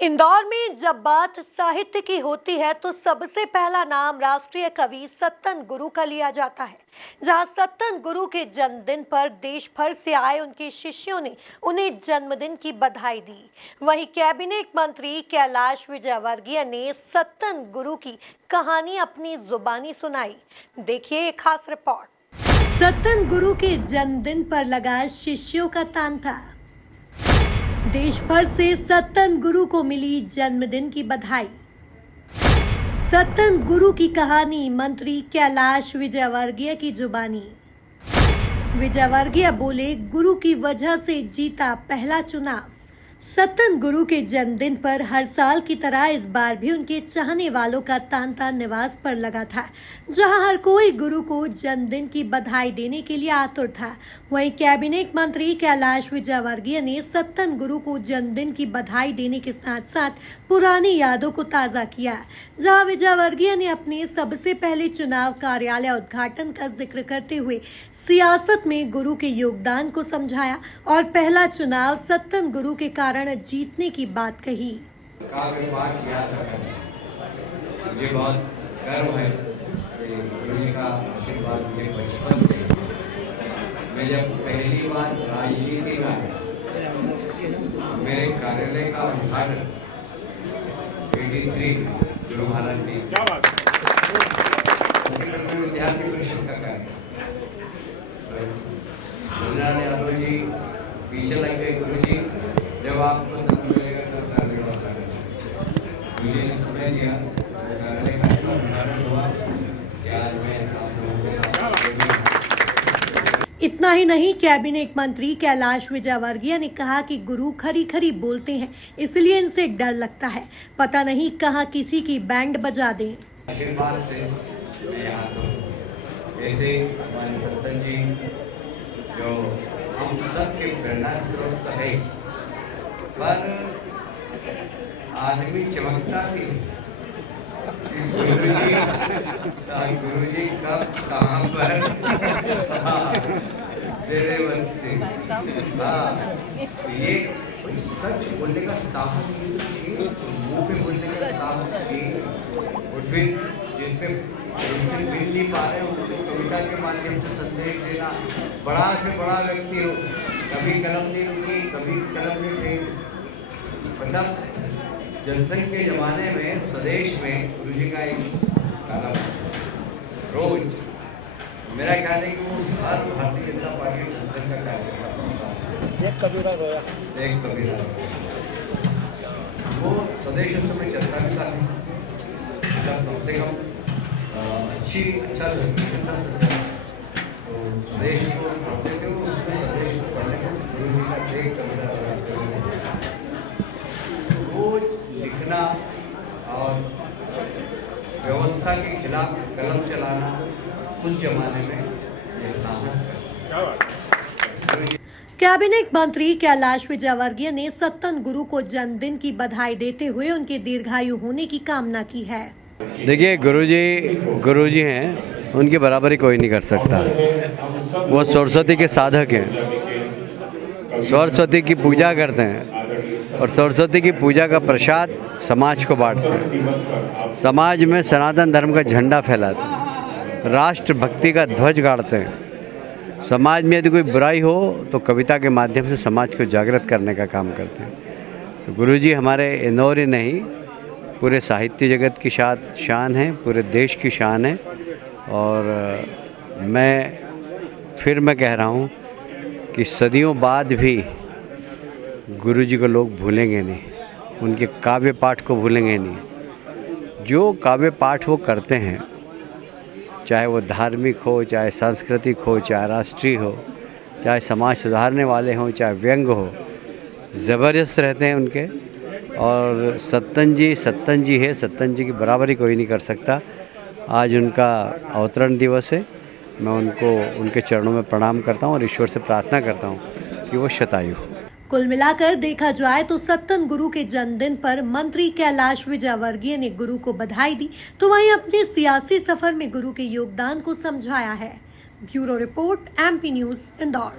इंदौर में जब बात साहित्य की होती है तो सबसे पहला नाम राष्ट्रीय कवि सत्तन गुरु का लिया जाता है। जहां सत्तन गुरु के जन्मदिन पर देश भर से आए उनके शिष्यों ने उन्हें जन्मदिन की बधाई दी। वहीं कैबिनेट मंत्री कैलाश विजयवर्गीय ने सत्तन गुरु की कहानी अपनी जुबानी सुनाई। देखिए एक खास रिपोर्ट। सत्तन गुरु के जन्मदिन पर लगा शिष्यों का तांता। देश भर से सत्तन गुरु को मिली जन्मदिन की बधाई। सत्तन गुरु की कहानी मंत्री कैलाश विजयवर्गीय की जुबानी। विजयवर्गीय बोले, गुरु की वजह से जीता पहला चुनाव। सत्तन गुरु के जन्मदिन पर हर साल की तरह इस बार भी उनके चाहने वालों का तांता निवास पर लगा था, जहां हर कोई गुरु को जन्मदिन की बधाई देने के लिए आतुर था। वहीं कैबिनेट मंत्री कैलाश विजयवर्गीय ने सत्तन गुरु को जन्मदिन की बधाई देने के साथ साथ पुरानी यादों को ताज़ा किया। जहां विजयवर्गीय ने अपने सबसे पहले चुनाव कार्यालय उद्घाटन का जिक्र करते हुए सियासत में गुरु के योगदान को समझाया और पहला चुनाव सत्तन गुरु के कारण जीतने की बात कही। मुझे बहुत गर्व है कि गुरु जी का आशीर्वाद मुझे बचपन से, मैं जब पहली बार राजनीति में आया, मेरे कार्यालय का उद्घाटन 83 गुरु महाराज ने विद्यार्थी परिषद का कार्य यादव जी पीछे लग गए। गुरु जी जब आपको समय मिलेगा तब कार्यालय का उद्घाटन मुझे समय दिया, कार्यालय का ऐसा उद्घाटन हुआ कि आज मैं आप लोगों के साथ। इतना ही नहीं, कैबिनेट मंत्री कैलाश विजयवर्गीय ने कहा कि गुरु खरी खरी बोलते हैं, इसलिए इनसे डर लगता है, पता नहीं कहाँ किसी की बैंड बजा दें। आशीर्वाद से मैं यहाँ तो ऐसे हमारे सत्तन जी जो हम सबके प्रेरणा स्रोत है, पर आदमी चमकता भी गुरु जी कब कहाँ पर तेरे बनते। ये सच बोलने का साहस, मुंह पे बोलने का साहस, और फिर जिन पे मिल नहीं पा रहे उनको कविता के माध्यम से संदेश देना। बड़ा से बड़ा व्यक्ति हो, कभी कलम नहीं रुकी, कभी कलम नहीं थे। मतलब जनसंघ के जमाने में स्वदेश में गुरु जी का एक काला रोज, मेरा ख्याल है कि वो हर भारतीय जनता पार्टी जनसंघ का कार्यक्रम एक कबीरा रोया, एक कबीरा वो स्वदेश उस समय चलता भी था, कम से कम अच्छा संगठन था सकता, तो देश को पढ़ते थे, उसमें संदेश को पढ़ने को गुरु जी का एक कविता रोज लिखना और व्यवस्था के खिलाफ कलम चलाना उस जमाने में ये साहस है। कैबिनेट मंत्री कैलाश विजयवर्गीय ने सत्तन गुरु को जन्मदिन की बधाई देते हुए उनके दीर्घायु होने की कामना की है। देखिए, गुरुजी हैं, उनकी बराबरी कोई नहीं कर सकता। वो सरस्वती के साधक हैं, सरस्वती की पूजा करते हैं और सरस्वती की पूजा का प्रसाद समाज को बांटते हैं, समाज में सनातन धर्म का झंडा फैलाते हैं, राष्ट्र भक्ति का ध्वज गाड़ते हैं। समाज में यदि कोई बुराई हो तो कविता के माध्यम से समाज को जागृत करने का काम करते हैं। तो गुरुजी हमारे इंदौर ही नहीं, पूरे साहित्य जगत की शान है, पूरे देश की शान है। और मैं कह रहा हूँ कि सदियों बाद भी गुरुजी को लोग भूलेंगे नहीं, उनके काव्य पाठ को भूलेंगे नहीं। जो काव्य पाठ वो करते हैं, चाहे वो धार्मिक हो, चाहे सांस्कृतिक हो, चाहे राष्ट्रीय हो, चाहे समाज सुधारने वाले हों, चाहे व्यंग हो, ज़बरदस्त रहते हैं उनके। और सत्तन जी है, सत्तन जी की बराबरी कोई नहीं कर सकता। आज उनका अवतरण दिवस है, मैं उनको उनके चरणों में प्रणाम करता हूँ और ईश्वर से प्रार्थना करता हूँ कि वो शतायु हो। कुल मिलाकर देखा जाए तो सत्तन गुरु के जन्मदिन पर मंत्री कैलाश विजयवर्गीय ने गुरु को बधाई दी, तो वहीं अपने सियासी सफर में गुरु के योगदान को समझाया है। Bureau report, MP news, Indore.